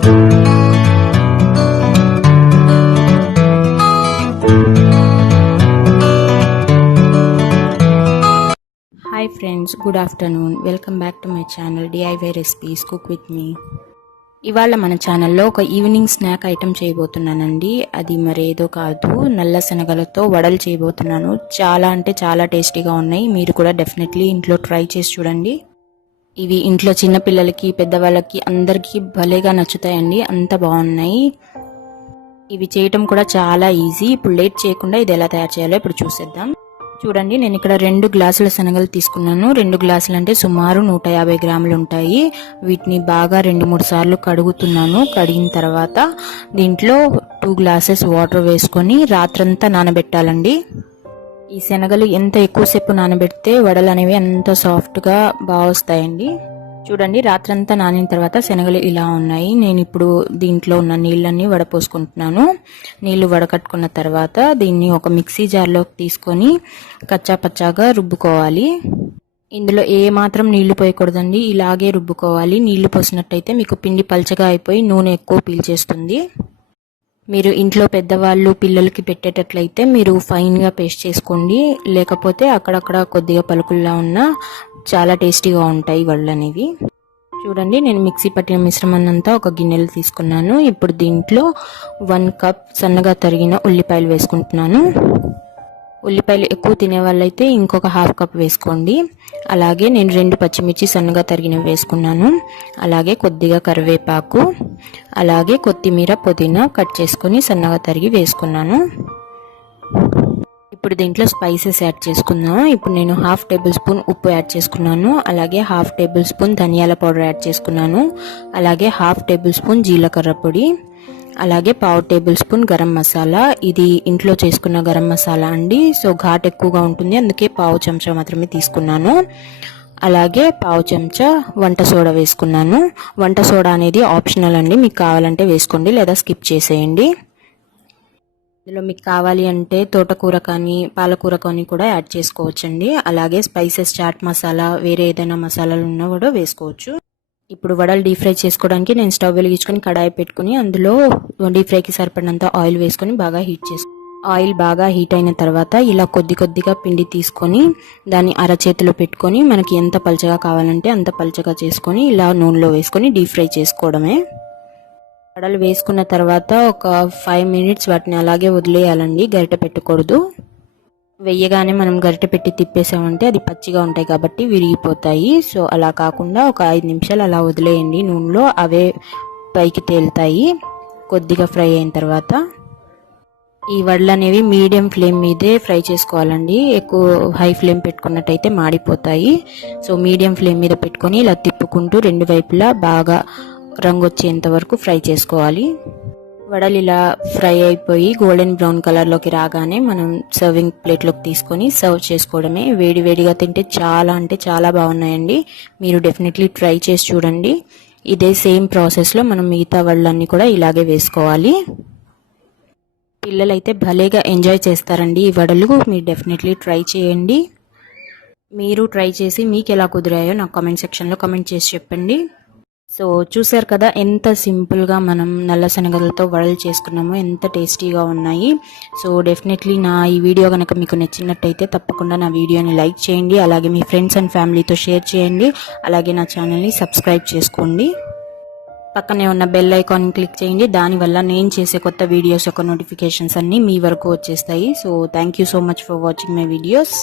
Hi friends, good afternoon. Welcome back to my channel DIY Recipes Cook with me. ఇవాళ మన ఛానల్లో ఒక evening snack item చేయబోతున్నానండి. అది మరేదో కాదు, నల్ల శనగలతో వడలు చేయబోతున్నాను. చాలా అంటే చాలా టేస్టీగా ఉన్నాయి. మీరు కూడా డెఫినెట్లీ ఇంట్లో ట్రై చేసి చూడండి. ఇవి ఇంట్లో చిన్న పిల్లలకి పెద్దవాళ్ళకి అందరికీ భలేగా నచ్చుతాయండి. అంత బాగున్నాయి. ఇవి చేయటం కూడా చాలా ఈజీ. ఇప్పుడు లేట్ చేయకుండా ఇది ఎలా తయారు చేయాలో ఇప్పుడు చూసేద్దాం. చూడండి, నేను ఇక్కడ 2 గ్లాసుల శనగలు తీసుకున్నాను. 2 గ్లాసులు అంటే సుమారు 150 గ్రాములు ఉంటాయి. వీటిని బాగా 2-3 సార్లు కడుగుతున్నాను. కడిగిన తర్వాత దీంట్లో 2 గ్లాసెస్ వాటర్ వేసుకొని రాత్రంతా నానబెట్టాలండి. ఈ శనగలు ఎంత ఎక్కువసేపు నానబెడితే వడలు అనేవి అంత సాఫ్ట్గా బాగా వస్తాయండి. చూడండి, రాత్రంతా నానిన తర్వాత శనగలు ఇలా ఉన్నాయి. నేను ఇప్పుడు దీంట్లో ఉన్న నీళ్ళన్నీ వడపోసుకుంటున్నాను. నీళ్లు వడకట్టుకున్న తర్వాత దీన్ని ఒక మిక్సీ జార్లోకి తీసుకొని కచ్చా పచ్చాగా రుబ్బుకోవాలి. ఇందులో ఏ మాత్రం నీళ్లు పోయకూడదండి, ఇలాగే రుబ్బుకోవాలి. నీళ్లు పోసినట్టయితే మీకు పిండి పల్చగా అయిపోయి నూనె ఎక్కువ పీల్చేస్తుంది. మీరు ఇంట్లో పెద్దవాళ్ళు పిల్లలకి పెట్టేటట్లయితే మీరు ఫైన్గా పేస్ట్ చేసుకోండి. లేకపోతే అక్కడక్కడ కొద్దిగా పలుకుల్లా ఉన్నా చాలా టేస్టీగా ఉంటాయి వడలు అనేవి. చూడండి, నేను మిక్సీ పట్టిన మిశ్రమాన్ని అంతా ఒక గిన్నెలో తీసుకున్నాను. ఇప్పుడు దీంట్లో 1 కప్ సన్నగా తరిగిన ఉల్లిపాయలు వేసుకుంటున్నాను. ఉల్లిపాయలు ఎక్కువ తినే వాళ్ళైతే ఇంకొక 1/2 కప్ వేసుకోండి. అలాగే నేను 2 పచ్చిమిర్చి సన్నగా తరిగినవి వేసుకున్నాను. అలాగే కొద్దిగా కరివేపాకు, అలాగే కొత్తిమీర పుదీనా కట్ చేసుకొని సన్నగా తరిగి వేసుకున్నాను. ఇప్పుడు దీంట్లో స్పైసెస్ యాడ్ చేసుకుందాం. ఇప్పుడు నేను 1/2 టేబుల్ స్పూన్ ఉప్పు యాడ్ చేసుకున్నాను. అలాగే 1/2 టేబుల్ స్పూన్ ధనియాల పౌడర్ యాడ్ చేసుకున్నాను. అలాగే 1/2 టేబుల్ స్పూన్ జీలకర్ర పొడి, అలాగే 1/2 టేబుల్ స్పూన్ గరం మసాలా. ఇది ఇంట్లో చేసుకున్న గరం మసాలా అండి. సో ఘాట్ ఎక్కువగా ఉంటుంది, అందుకే 1/2 చెంచా మాత్రమే తీసుకున్నాను. అలాగే 1/2 చెంచా వంట సోడా వేసుకున్నాను. వంట సోడా అనేది ఆప్షనల్ అండి, మీకు కావాలంటే వేసుకోండి లేదా స్కిప్ చేసేయండి. ఇందులో మీకు కావాలి అంటే తోటకూర కానీ పాలకూర కానీ కూడా యాడ్ చేసుకోవచ్చండి. అలాగే స్పైసెస్, చాట్ మసాలా, వేరే ఏదైనా మసాలాలు ఉన్నా కూడా వేసుకోవచ్చు. ఇప్పుడు వడలు డీప్ ఫ్రై చేసుకోవడానికి నేను స్టవ్ వెలిగించుకొని కడాయి పెట్టుకుని అందులో డీప్ ఫ్రైకి సరిపడినంత ఆయిల్ వేసుకొని బాగా హీట్ చేసుకో. ఆయిల్ బాగా హీట్ అయిన తర్వాత ఇలా కొద్దిగా పిండి తీసుకొని దాన్ని అరచేతిలో పెట్టుకొని మనకి ఎంత పల్చగా కావాలంటే అంత పల్చగా చేసుకొని ఇలా నూనెలో వేసుకొని డీప్ ఫ్రై చేసుకోవడమే. వడలు వేసుకున్న తర్వాత ఒక 5 మినిట్స్ వాటిని అలాగే వదిలేయాలండి, గరిటె పెట్టకూడదు. వెయ్యగానే మనం గరిటె పెట్టి తిప్పేసామంటే అది పచ్చిగా ఉంటాయి కాబట్టి విరిగిపోతాయి. సో అలా కాకుండా ఒక 5 నిమిషాలు అలా వదిలేయండి నూనెలో, అవే పైకి తేలుతాయి. కొద్దిగా ఫ్రై అయిన తర్వాత ఈ వడలు అనేవి మీడియం ఫ్లేమ్ మీదే ఫ్రై చేసుకోవాలండి. ఎక్కువ హై ఫ్లేమ్ పెట్టుకున్నట్టయితే మాడిపోతాయి. సో మీడియం ఫ్లేమ్ మీద పెట్టుకొని ఇలా తిప్పుకుంటూ 2 వైపులా బాగా రంగు వచ్చేంత వరకు ఫ్రై చేసుకోవాలి. వడలు ఇలా ఫ్రై అయిపోయి గోల్డెన్ బ్రౌన్ కలర్లోకి రాగానే మనం సర్వింగ్ ప్లేట్లోకి తీసుకొని సర్వ్ చేసుకోవడమే. వేడివేడిగా తింటే చాలా అంటే చాలా బాగున్నాయండి. మీరు డెఫినెట్లీ ట్రై చేసి చూడండి. ఇదే సేమ్ ప్రాసెస్లో మనం మిగతా వడలన్నీ కూడా ఇలాగే వేసుకోవాలి. పిల్లలైతే భలేగా ఎంజాయ్ చేస్తారండి ఈ వడలు. మీరు డెఫినెట్లీ ట్రై చేయండి. మీరు ట్రై చేసి మీకు ఎలా కుదిరాయో నాకు కామెంట్ సెక్షన్లో కామెంట్ చేసి చెప్పండి. సో చూసారు కదా, ఎంత సింపుల్గా మనం నల్ల శనగలతో వడలు చేసుకున్నామో, ఎంత టేస్టీగా ఉన్నాయి. సో డెఫినెట్లీ నా ఈ వీడియో కనుక మీకు నచ్చినట్టయితే తప్పకుండా నా వీడియోని లైక్ చేయండి. అలాగే మీ ఫ్రెండ్స్ అండ్ ఫ్యామిలీతో షేర్ చేయండి. అలాగే నా ఛానల్ని సబ్స్క్రైబ్ చేసుకోండి. పక్కనే ఉన్న బెల్ ఐకాన్ క్లిక్ చేయండి. దానివల్ల నేను చేసే కొత్త వీడియోస్ యొక్క నోటిఫికేషన్స్ అన్నీ మీ వరకు వచ్చేస్తాయి. So thank you so much for watching my videos.